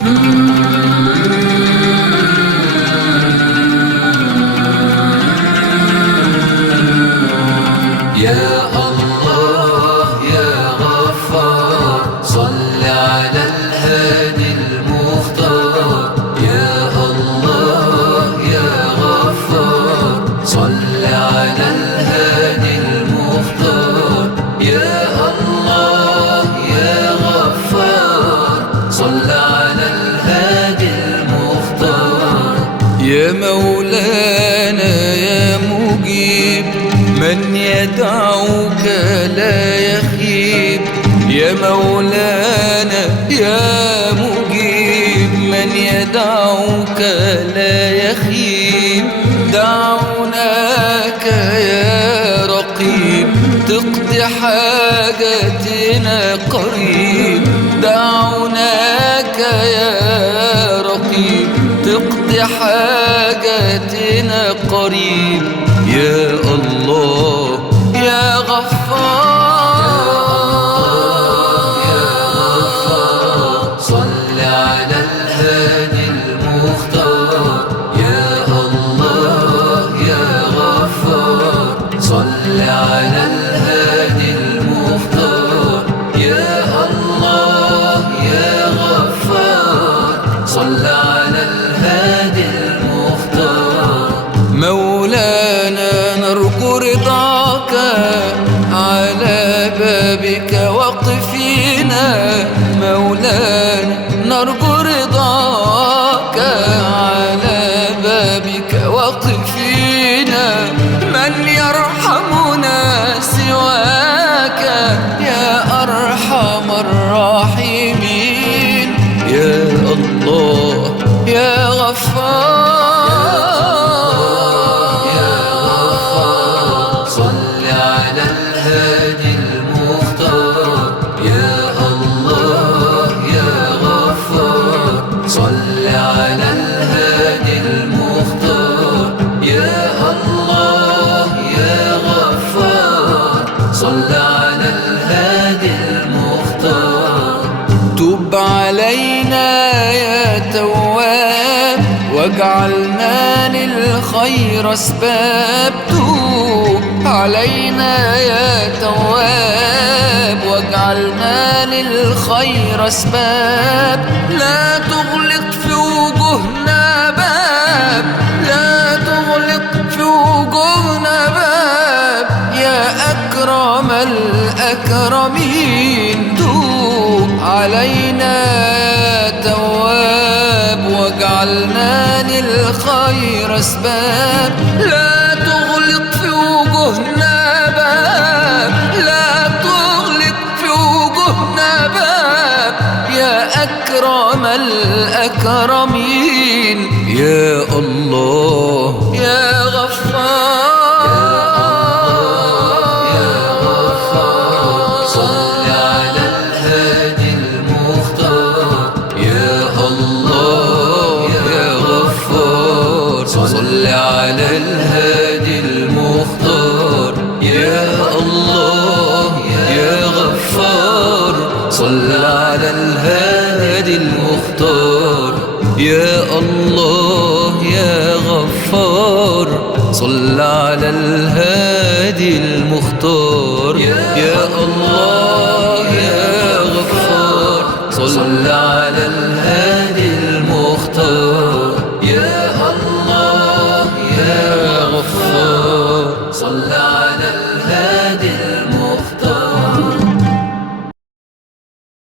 يا الله يا غفار صل على الهادي المختار. يا الله يا غفار صل على الهادي المختار. يا الله يا غفار صل على الهادي المختار. يا مولانا يا مجيب من يدعوك لا يخيب. يا مولانا يا مجيب من يدعوك لا يخيب. دعوناك يا رقيب تقضي حاجاتنا قريب. دعوناك يا رقيب تقضي حاجاتنا قريب. يا الله يا غفار يا غفار صل على الهادي المختار. يا الله يا غفار صل على الهادي المختار. يا الله يا غفار صل على الهادي المختار. مولانا نرجو رضاك على بابك وقفينا. مولانا نرجو رضاك على بابك وقفينا. من يرحمنا سواك يا أرحم الراحمين. يا الله يا غفار صل على الهادي المختار. يا الله يا غفار صل على الهادي المختار. يا الله يا غفار صل على الهادي المختار. تب علينا يا تواب واجعلنا للخير اسباب. توب علينا يا تواب واجعلنا للخير اسباب. لا تغلق في وجوهنا باب. لا تغلق في وجوهنا باب. يا أكرم الأكرمين توب علينا يا تواب واجعلنا للخير اسباب. لا تغلق في وجوهنا باب. لا تغلق في وجوهنا باب. يا أكرم الأكرمين. يا الله يا غفار صل على الهادي المختار. يا الله يا غفار صل على الهادي المختار. يا الله يا غفار صل على الهادي المختار. يا الله يا غفار صل على الهادي المختار. يا الله يا غفار صل على الهادي